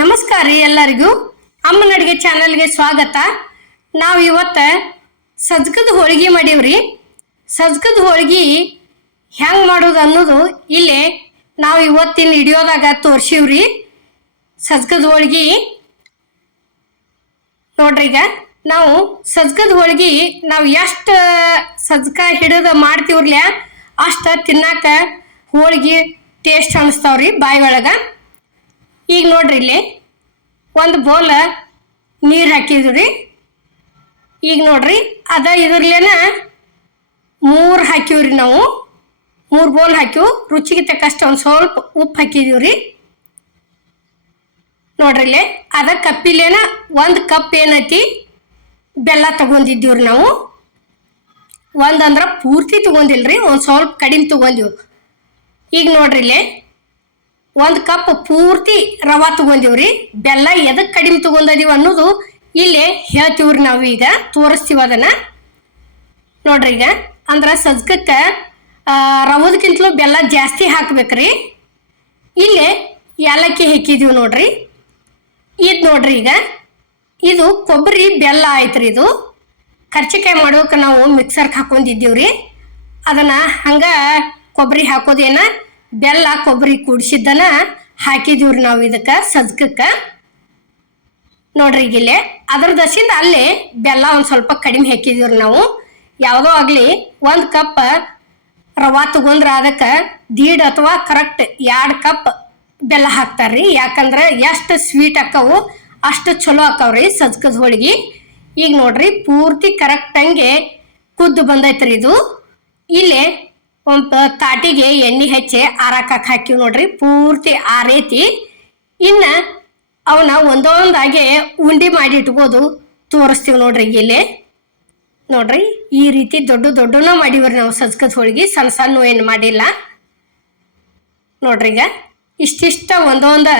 ನಮಸ್ಕಾರ ರೀ ಎಲ್ಲರಿಗೂ. ಅಮ್ಮನ ಅಡುಗೆ ಚಾನಲ್ಗೆ ಸ್ವಾಗತ. ನಾವು ಇವತ್ತು ಸಜ್ಕದ ಹೋಳಿಗೆ ಮಾಡೀವ್ರಿ ಸಜ್ಕದ ಹೋಳಿಗೆ ಹೆಂಗೆ ಮಾಡೋದು ಅನ್ನೋದು ಇಲ್ಲೇ ನಾವು ಇವತ್ತಿನ ವಿಡಿಯೋದಾಗ ತೋರ್ಸಿವ್ರಿ ಸಜ್ಕದ ಹೋಳಿಗೆ ನೋಡ್ರಿ ಈಗ. ನಾವು ಸಜ್ಕದ ಹೋಳಿಗೆ ನಾವು ಎಷ್ಟು ಸಜ್ಕ ಹಿಡಿದು ಮಾಡ್ತೀವ್ರಲ್ಯ ಅಷ್ಟು ತಿನ್ನಾಕ ಹೋಳಿಗೆ ಟೇಸ್ಟ್ ಅನಿಸ್ತಾವ್ರಿ ಬಾಯಿ ಒಳಗೆ. ಈಗ ನೋಡ್ರಿ ಇಲ್ಲಿ ಒಂದು ಬೋಲ ನೀರು ಹಾಕಿದ್ವಿ ಈಗ ನೋಡ್ರಿ ಅದ ಇದ್ರಲ್ಲೇನ ಮೂರು ಹಾಕಿವ್ರಿ ನಾವು. ಮೂರು ಬೋಲ್ ಹಾಕಿವು. ರುಚಿಗೆ ತಕ್ಕಷ್ಟು ಒಂದು ಸ್ವಲ್ಪ ಉಪ್ಪು ಹಾಕಿದೀವಿ ರೀ ನೋಡ್ರಿ ಇಲ್ಲಿ ಅದ ಕಪ್ಪಿಲೇನ ಒಂದು ಕಪ್ ಏನೈತಿ ಬೆಲ್ಲ ತಗೊಂಡಿದ್ದೀವ್ರಿ ನಾವು. ಒಂದಂದ್ರೆ ಪೂರ್ತಿ ತಗೊಂಡಿಲ್ರಿ, ಒಂದು ಸ್ವಲ್ಪ ಕಡಿಮೆ ತಗೊಂಡಿವು. ಈಗ ನೋಡ್ರಿ ಇಲ್ಲಿ ಒಂದು ಕಪ್ ಪೂರ್ತಿ ರವಾ ತಗೊಂಡಿವ್ರಿ. ಬೆಲ್ಲ ಎದಕ್ಕೆ ಕಡಿಮೆ ತಗೊಂಡದೀವಿ ಅನ್ನೋದು ಇಲ್ಲಿ ಹೇಳ್ತೀವ್ರಿ ನಾವು ಈಗ, ತೋರಿಸ್ತೀವಿ ಅದನ್ನ. ನೋಡ್ರಿ ಈಗ, ಅಂದ್ರೆ ಸಜ್ಕಕ್ಕೆ ರವದಕ್ಕಿಂತಲೂ ಬೆಲ್ಲ ಜಾಸ್ತಿ ಹಾಕ್ಬೇಕ್ರಿ. ಇಲ್ಲಿ ಏಲಕ್ಕಿ ಹಾಕಿದೀವಿ ನೋಡ್ರಿ. ಇದು ನೋಡ್ರಿ ಈಗ, ಇದು ಕೊಬ್ಬರಿ ಬೆಲ್ಲ ಆಯ್ತ್ರಿ ಇದು. ಕರ್ಚಿಕಾಯಿ ಮಾಡೋಕೆ ನಾವು ಮಿಕ್ಸರ್ಗೆ ಹಾಕೊಂಡಿದ್ದೀವ್ರಿ. ಅದನ್ನ ಹಂಗ ಕೊಬ್ಬರಿ ಹಾಕೋದೇನ ಬೆಲ್ಲ ಕೊಬ್ಬರಿ ಕೂಡಿಸಿದ್ದನ ಹಾಕಿದೀವ್ರಿ ನಾವು ಇದಕ್ಕೆ ಸಜ್ಕಕ್ಕೆ ನೋಡ್ರಿ ಈಗ ಇಲ್ಲೇ, ಅದ್ರ ದಸಿಂದ ಅಲ್ಲಿ ಬೆಲ್ಲ ಒಂದು ಸ್ವಲ್ಪ ಕಡಿಮೆ ಹಾಕಿದೀವ್ರಿ ನಾವು. ಯಾವುದೋ ಆಗಲಿ ಒಂದು ಕಪ್ ರವಾ ತಗೊಂಡ್ರೆ ಅದಕ್ಕೆ ದೀಡ್ ಅಥವಾ ಕರೆಕ್ಟ್ ಎರಡು ಕಪ್ ಬೆಲ್ಲ ಹಾಕ್ತಾರ್ರಿ. ಯಾಕಂದ್ರೆ ಎಷ್ಟು ಸ್ವೀಟ್ ಆಕ್ಕವು ಅಷ್ಟು ಚಲೋ ಆಕ್ಕವ್ರಿ ಸಜ್ಕದ ಹೋಳಿಗೆ. ಈಗ ನೋಡ್ರಿ ಪೂರ್ತಿ ಕರೆಕ್ಟ್ ಹಂಗೆ ಕುದ್ದು ಬಂದೈತ್ರಿ ಇದು. ಇಲ್ಲಿ ತಾಟಿಗೆ ಎಣ್ಣೆ ಹೆಚ್ಚಿ ಆರಾಕಕ್ಕೆ ಹಾಕಿವಿ ನೋಡ್ರಿ, ಪೂರ್ತಿ ಆ ರೀತಿ. ಇನ್ನ ಅವನ್ನ ಒಂದೊಂದಾಗೆ ಉಂಡಿ ಮಾಡಿ ಇಟ್ಬೋದು, ತೋರಿಸ್ತೀವಿ ನೋಡ್ರಿ ಇಲ್ಲಿ. ನೋಡ್ರಿ, ಈ ರೀತಿ ದೊಡ್ಡ ದೊಡ್ಡನ ಮಾಡಿವ್ರಿ ನಾವು ಸಜ್ಕದ ಹೋಳಿಗೆ, ಸಣ್ಣ ಸಣ್ಣ ಏನು ಮಾಡಿಲ್ಲ. ನೋಡ್ರಿ ಈಗ, ಇಷ್ಟಿಷ್ಟ ಒಂದೊಂದ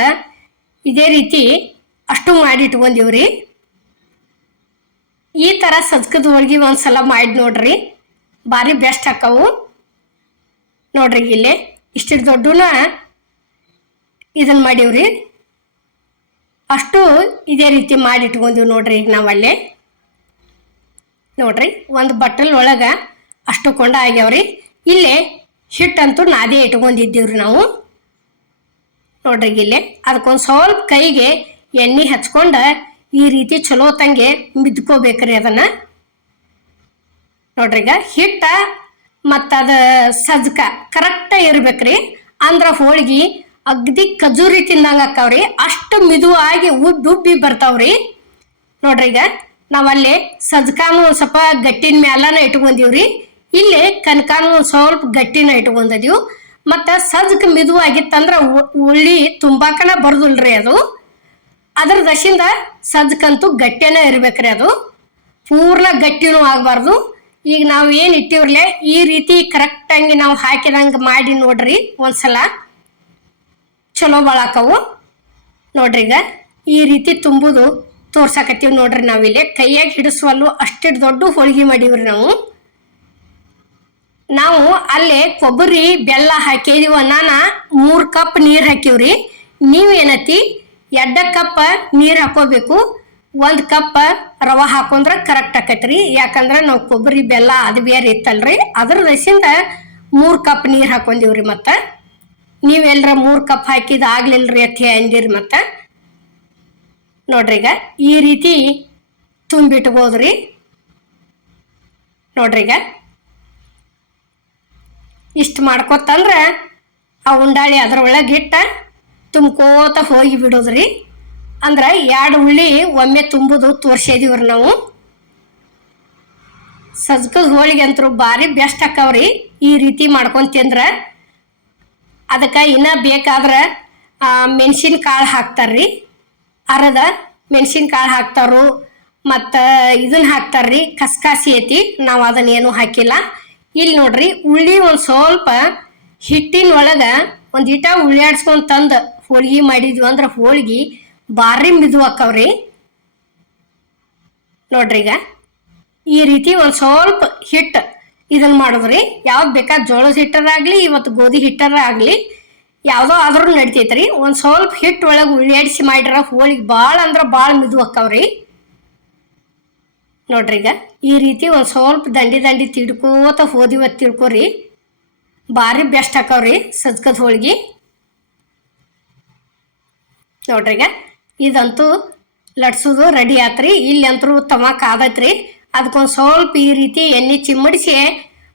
ಇದೇ ರೀತಿ ಅಷ್ಟು ಮಾಡಿ ಇಟ್ಕೊಂಡಿವ್ರಿ. ಈ ಥರ ಸಜ್ಕದ ಹೋಳಿಗೆ ಒಂದ್ಸಲ ಮಾಡಿ ನೋಡ್ರಿ, ಭಾರಿ ಬೆಸ್ಟ್ ಆಕ್ಕವು ನೋಡ್ರಿ ಇಲ್ಲಿ. ಇಷ್ಟು ದೊಡ್ಡನ ಇದನ್ನ ಮಾಡೀವ್ರಿ. ಅಷ್ಟು ಇದೇ ರೀತಿ ಮಾಡಿ ಇಟ್ಕೊಂಡಿವಿ ನೋಡ್ರಿ ಈಗ ನಾವಲ್ಲಿ ನೋಡ್ರಿ, ಒಂದು ಬಟ್ಟಲ್ ಒಳಗೆ ಅಷ್ಟು ಕೊಂಡ ಆಗ್ಯಾವ್ರಿ. ಇಲ್ಲಿ ಹಿಟ್ಟಂತೂ ನಾದೇ ಇಟ್ಕೊಂಡಿದ್ದೀವ್ರಿ ನಾವು. ನೋಡ್ರಿ ಇಲ್ಲಿ. ಅದಕ್ಕೊಂದು ಸ್ವಲ್ಪ ಕೈಗೆ ಎಣ್ಣೆ ಹಚ್ಕೊಂಡು ಈ ರೀತಿ ಚಲೋ ತಂಗೆ ಮಿದ್ಕೋಬೇಕ್ರಿ ಅದನ್ನ. ನೋಡ್ರಿ ಈಗ ಹಿಟ್ಟ ಮತ್ತು ಅದ ಸಜ್ಕ ಕರೆಕ್ಟ ಇರ್ಬೇಕ್ರಿ. ಅಂದ್ರ ಹೋಳ್ಗಿ, ಅಗ್ದಿ ಖಜೂರಿ ತಿಂದಂಗ ಅಕ್ಕವ್ರಿ ಅಷ್ಟು ಮಿದುವಾಗಿ ಉಬ್ಬಿ ಉಬ್ಬಿ ಬರ್ತಾವ್ರಿ. ನೋಡ್ರಿ ಈಗ, ನಾವಲ್ಲಿ ಸಜ್ಕಾನು ಸ್ವಲ್ಪ ಗಟ್ಟಿನ ಮ್ಯಾಲನ ಇಟ್ಕೊಂಡಿವ್ರಿ ಇಲ್ಲಿ ಕನಕಾನು ಸ್ವಲ್ಪ ಗಟ್ಟಿನ ಇಟ್ಕೊಂಡಿದೀವಿ ಮತ್ತು ಸಜ್ಕ ಮಿದುವಾಗಿತ್ತಂದ್ರ ಉಳ್ಳಿ ತುಂಬಾಕನ ಬರ್ದುಲ್ರಿ ಅದು. ಅದ್ರ ದಶಿಂದ ಸಜ್ಕಂತೂ ಗಟ್ಟಿನೇ ಇರ್ಬೇಕ್ರಿ ಅದು. ಪೂರ್ಣ ಗಟ್ಟಿನೂ ಆಗಬಾರ್ದು. ಈಗ ನಾವು ಏನು ಇಟ್ಟಿವ್ರಲೆ? ಈ ರೀತಿ ಕರೆಕ್ಟಾಗಿ ನಾವು ಹಾಕಿದಂಗೆ ಮಾಡಿ ನೋಡ್ರಿ ಒಂದ್ಸಲ. ಚಲೋ ಬಾಳಾಕವು. ನೋಡ್ರಿ ಈಗ ಈ ರೀತಿ ತುಂಬುದು ತೋರ್ಸಾಕತ್ತೀವಿ ನೋಡ್ರಿ ನಾವಿಲ್ಲಿ ಕೈಯಾಗಿ ಹಿಡಿಸುವಲ್ಲು ಅಷ್ಟು ದೊಡ್ಡ ಹೋಳಿಗೆ ಮಾಡೀವ್ರಿ ನಾವು. ನಾವು ಅಲ್ಲೇ ಕೊಬ್ಬರಿ, ಬೆಲ್ಲ ಹಾಕಿದೀವ. ನಾನು ಮೂರು ಕಪ್ ನೀರು ಹಾಕಿವ್ರಿ. ನೀವು ಏನತಿ ಎಡ್ಡ ಕಪ್ ನೀರು ಹಾಕೋಬೇಕು. ಒಂದು ಕಪ್ ರವೆ ಹಾಕೊಂಡ್ರೆ ಕರೆಕ್ಟ್ ಆಕೈತ್ರಿ. ಯಾಕಂದ್ರೆ ನಾವು ಕೊಬ್ಬರಿ ಬೆಲ್ಲ ಅದು ಬೇರೆ ಇತ್ತಲ್ರಿ. ಅದ್ರ ದಸಿಂದ ಮೂರು ಕಪ್ ನೀರು ಹಾಕೊಂಡಿವ್ರಿ ಮತ್ತೆ. ನೀವೆಲ್ಲರ ಮೂರು ಕಪ್ ಹಾಕಿದ ಆಗ್ಲಿಲ್ರಿ ಅತಿ ಅಂದಿರಿ ಮತ್ತೆ. ನೋಡ್ರಿ ಈಗ ಈ ರೀತಿ ತುಂಬಿಟ್ಬೋದ್ರಿ. ನೋಡ್ರಿ ಈಗ. ಇಷ್ಟು ಮಾಡ್ಕೊತಂದ್ರೆ ಆ ಉಂಡಾಳಿ ಅದ್ರೊಳಗೆ ಇಟ್ಟ ತುಂಬ್ಕೋತ ಹೋಗಿ ಬಿಡೋದ್ರಿ. ಅಂದ್ರೆ ಎರಡು ಉಳ್ಳಿ ಒಮ್ಮೆ ತುಂಬುದು ತೋರ್ಸಿದೀವ್ರಿ ನಾವು. ಸಜ್ಕದ ಹೋಳಿಗೆ ಅಂತೂ ಭಾರಿ ಬೆಸ್ಟ್ ಅಕ್ಕವ್ರಿ. ಈ ರೀತಿ ಮಾಡ್ಕೊಂಡ್ ತಿಂದ್ರ. ಅದಕ್ಕೆ ಇನ್ನ ಬೇಕಾದ್ರೆ ಮೆಣಸಿನ ಕಾಳು ಹಾಕ್ತಾರ್ರಿ. ಅರದ ಮೆಣಸಿನ ಕಾಳು ಹಾಕ್ತಾರು. ಮತ್ತು ಇದನ್ನ ಹಾಕ್ತಾರ್ರಿ, ಕಸ್ಕಾಸಿ ಐತಿ. ನಾವು ಅದನ್ನ ಏನೂ ಹಾಕಿಲ್ಲ. ಇಲ್ಲಿ ನೋಡ್ರಿ ಉಳ್ಳಿ ಒಂದು ಸ್ವಲ್ಪ ಹಿಟ್ಟಿನ ಒಳಗೆ ಒಂದು ಇಟ ಉಳ್ಳಾಡ್ಸ್ಕೊಂಡು ತಂದು ಹೋಳ್ಗೆ ಮಾಡಿದ್ವಿ ಅಂದ್ರೆ ಹೋಳ್ಗೆ ಭಾರಿ ಮಿದು ಹಾಕವ್ರಿ ನೋಡ್ರಿ ಈಗ. ಈ ರೀತಿ ಒಂದು ಸ್ವಲ್ಪ ಹಿಟ್ಟು ಇದನ್ನ ಮಾಡಿದ್ರಿ. ಯಾವ್ದು ಬೇಕಾದ ಜೋಳದ ಹಿಟ್ಟರಾಗಲಿ ಇವತ್ತು ಗೋಧಿ ಹಿಟ್ಟರ ಆಗಲಿ ಯಾವುದೋ ಆದ್ರೂ ನಡಿತೈತ್ರಿ. ಒಂದು ಸ್ವಲ್ಪ ಹಿಟ್ಟು ಒಳಗೆ ಉಳ್ಳಾಡಿಸಿ ಮಾಡಿರ ಹೋಳಿಗೆ ಭಾಳ ಅಂದ್ರೆ ಭಾಳ ಮಿದು ಹಾಕವ್ರಿ ನೋಡ್ರಿ ಈಗ. ಈ ರೀತಿ ಒಂದು ಸ್ವಲ್ಪ ದಂಡಿ ದಂಡಿ ತಿಡ್ಕೋತ ಹೋದಿವ ತಿಳ್ಕೊರಿ. ಭಾರಿ ಬೆಸ್ಟ್ ಹಾಕವ್ರಿ ಸಜ್ಕದ ಹೋಳಿಗೆ. ನೋಡ್ರಿ ಈಗ. ಇದಂತೂ ಲಟ್ಸೋದು ರೆಡಿ ಆತ್ರಿ. ಇಲ್ಲಿ ಅಂತೂ ಉತ್ತಮ ಕಾದೈತ್ರಿ ಅದಕ್ಕೊಂದು ಸ್ವಲ್ಪ ಈ ರೀತಿ ಎಣ್ಣೆ ಚಿಮ್ಮಡಿಸಿ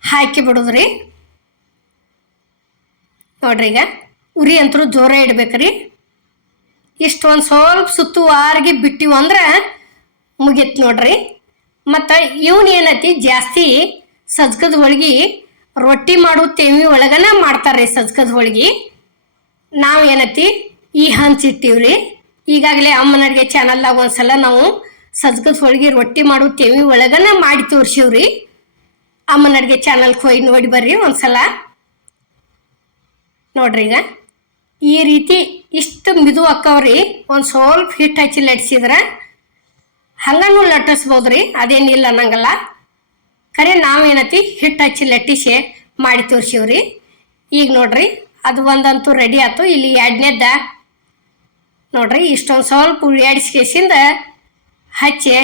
ಹಾಕಿ ಬಿಡೋದ್ರಿ. ನೋಡ್ರಿ ಈಗ ಉರಿ ಅಂತೂ ಜೋರ ಇಡ್ಬೇಕ್ರಿ. ಇಷ್ಟು ಒಂದು ಸ್ವಲ್ಪ ಸುತ್ತು ವಾರಿಗೆ ಬಿಟ್ಟಿವು ಅಂದ್ರೆ ಮುಗೀತು ನೋಡ್ರಿ. ಮತ್ತು ಇವನ್ ಏನೈತಿ, ಜಾಸ್ತಿ ಸಜ್ಕದ ಹೋಳ್ಗಿ ರೊಟ್ಟಿ ಮಾಡೋ ತೇವಿ ಒಳಗನ ಮಾಡ್ತಾರೆ ಸಜ್ಕದ ಹೋಳ್ಗಿ. ನಾವು ಏನೈತಿ, ಈ ಹಂಚಿಟ್ಟಿವ್ರಿ ಈಗಾಗಲೇ ಅಮ್ಮನ ಅಡುಗೆ ಚಾನಲ್ದಾಗ ಒಂದ್ಸಲ ನಾವು ಸಜ್ಗದ ಹೋಳಿಗೆ ರೊಟ್ಟಿ ಮಾಡೋ ಟಿವಿ ಒಳಗನ ಮಾಡಿ ತೋರ್ಸಿವ್ರಿ. ಅಮ್ಮನ ಅಡುಗೆ ಚಾನಲ್ಗೆ ಹೋಗಿ ನೋಡಿ ಬರ್ರಿ ಒಂದ್ಸಲ. ನೋಡ್ರಿ ಈಗ. ಈ ರೀತಿ ಇಷ್ಟು ಮಿದು ಅಕ್ಕವ್ರಿ, ಒಂದು ಸ್ವಲ್ಪ ಹಿಟ್ಟು ಹಚ್ಚಿ ಲಟ್ಸಿದ್ರೆ ಹಂಗನೂ ಲಟ್ಟಿಸ್ಬೋದ್ರಿ, ಅದೇನಿಲ್ಲ ಅನ್ನಂಗಲ್ಲ. ಖರೆ ನಾವೇನತಿ ಹಿಟ್ಟು ಹಚ್ಚಿ ಲಟ್ಟಿಸಿ ಮಾಡಿ ತೋರಿಸಿವ್ರಿ. ಈಗ ನೋಡ್ರಿ, ಅದು ಒಂದಂತೂ ರೆಡಿ ಆಯ್ತು ಇಲ್ಲಿ ಎರಡನೇದ್ದ ನೋಡ್ರಿ, ಇಷ್ಟೊಂದು ಸ್ವಲ್ಪ ಉಳಿಯಾಡಿಸ್ಕೇಸಿಂದ ಹಚ್ಚಿ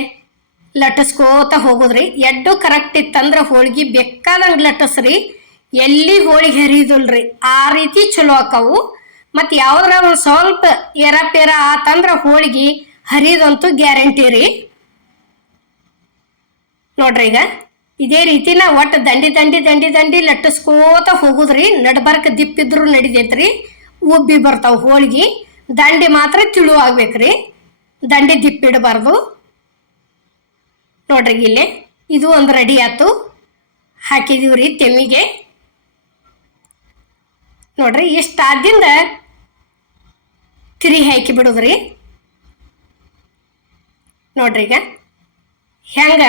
ಲಟ್ಟಿಸ್ಕೋತ ಹೋಗೋದ್ರಿ. ಎಡ್ಡು ಕರೆಕ್ಟ್ ಇತ್ತಂದ್ರೆ ಹೋಳಿಗೆ ಬೇಕಾದಂಗೆ ಲಟ್ಟಿಸ್ರಿ. ಎಲ್ಲಿ ಹೋಳಿಗೆ ಹರಿದಿಲ್ರಿ ಆ ರೀತಿ ಚಲೋ ಆಕವು. ಮತ್ತು ಯಾವ್ದಾರ ಒಂದು ಸ್ವಲ್ಪ ಏರಪೇರ ಆತಂದ್ರೆ ಹೋಳಿಗೆ ಹರಿದಂತೂ ಗ್ಯಾರಂಟಿ ರೀ. ನೋಡ್ರಿ ಈಗ, ಇದೇ ರೀತಿ ನಾ ಒಟ್ಟು ದಂಡಿ ದಂಡಿ ದಂಡಿ ದಂಡಿ ಲಟ್ಟಿಸ್ಕೋತ ಹೋಗುದ್ರಿ. ನಡ್ಬರ್ಕ ದಿಪ್ಪಿದ್ರು ನಡಿತೈತ್ರಿ. ಉಬ್ಬಿ ಬರ್ತಾವ ಹೋಳ್ಗಿ. ದಂಡಿ ಮಾತ್ರ ತಿಳು ಆಗ್ಬೇಕ್ರಿ. ದಂಡಿ ದಿಪ್ಪಿಡಬಾರ್ದು ನೋಡ್ರಿ ಇಲ್ಲಿ, ಇದು ಒಂದು ರೆಡಿ ಆಯ್ತು. ರೀ ತೆಮ್ಮಿಗೆ. ನೋಡ್ರಿ ಇಷ್ಟಾದಿಂದ ತಿರಿ ಹಾಕಿ ಬಿಡುದ್ರಿ. ನೋಡ್ರಿ ಈಗ, ಹೆಂಗ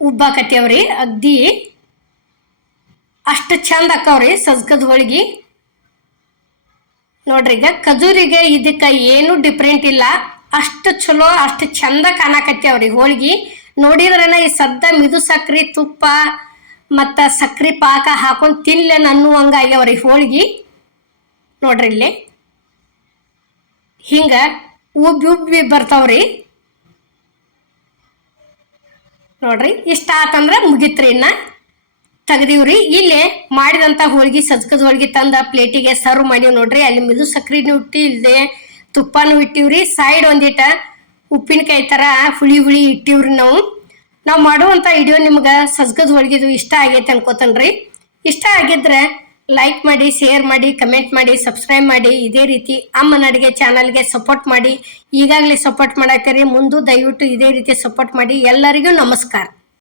ಉಬ್ಬಾಕತ್ತೇವ್ರಿ ಅಗ್ದಿ. ಅಷ್ಟು ಚಂದ ಅಕ್ಕವ್ರಿ ಸಜ್ಕದ ಹೋಳ್ಗಿ. ನೋಡ್ರಿ, ಈಗ ಖಜೂರಿಗೆ ಇದಕ್ಕೆ ಏನು ಡಿಫ್ರೆಂಟ್ ಇಲ್ಲ. ಅಷ್ಟು ಚಲೋ, ಅಷ್ಟು ಚಂದ ಕಾಣಕತ್ತೇವ್ರಿ ಹೋಳಿಗೆ. ನೋಡಿದ್ರನ ಈ ಸದ್ದ ಮಿದು ಸಕ್ರಿ, ತುಪ್ಪ ಮತ್ತು ಸಕ್ರಿ ಪಾಕ ಹಾಕೊಂಡು ತಿನ್ಲೇನ ಅನ್ನುವಂಗಾಗ್ಯಾವ್ರಿ ಹೋಳಿಗೆ. ನೋಡ್ರಿ ಇಲ್ಲಿ. ಹಿಂಗ ಉಬ್ಬಿ ಉಬ್ಬಿ ಬರ್ತಾವ್ರಿ. ನೋಡ್ರಿ, ಇಷ್ಟ ಆತಂದ್ರೆ ಮುಗಿತ್ರಿ ಇನ್ನ. ತೆಗ್ದೀವ್ರಿ. ಇಲ್ಲಿ ಮಾಡಿದಂತ ಹೋಳಿಗೆ ಸಜ್ಕದ ಹೋಳ್ಗಿ ತಂದ ಪ್ಲೇಟಿಗೆ ಸರ್ವ್ ಮಾಡಿವ್ ನೋಡ್ರಿ. ಅಲ್ಲಿ ಮಿದು ಸಕ್ರಿನೂ ಇಟ್ಟು ಇಲ್ಲದೆ ತುಪ್ಪನೂ ಇಟ್ಟಿವ್ರಿ. ಸೈಡ್ ಒಂದಿಟ ಉಪ್ಪಿನಕಾಯಿ ಥರ ಹುಳಿ ಹುಳಿ ಇಟ್ಟಿವ್ರಿ ನಾವು. ನಾವು ಮಾಡುವಂಥ ವಿಡಿಯೋ ನಿಮ್ಗೆ ಸಜ್ಕದ ಹೋಳ್ಗಿದು ಇಷ್ಟ ಆಗೈತೆ ಅನ್ಕೋತನ್ರಿ. ಇಷ್ಟ ಆಗಿದ್ರೆ ಲೈಕ್ ಮಾಡಿ ಶೇರ್ ಮಾಡಿ ಕಮೆಂಟ್ ಮಾಡಿ ಸಬ್ಸ್ಕ್ರೈಬ್ ಮಾಡಿ. ಇದೇ ರೀತಿ ಅಮ್ಮನ ಅಡುಗೆ ಚಾನಲ್ಗೆ ಸಪೋರ್ಟ್ ಮಾಡಿ. ಈಗಾಗಲೇ ಸಪೋರ್ಟ್ ಮಾಡಾಕರಿ. ಮುಂದೆ ದಯವಿಟ್ಟು ಇದೇ ರೀತಿ ಸಪೋರ್ಟ್ ಮಾಡಿ. ಎಲ್ಲರಿಗೂ ನಮಸ್ಕಾರ.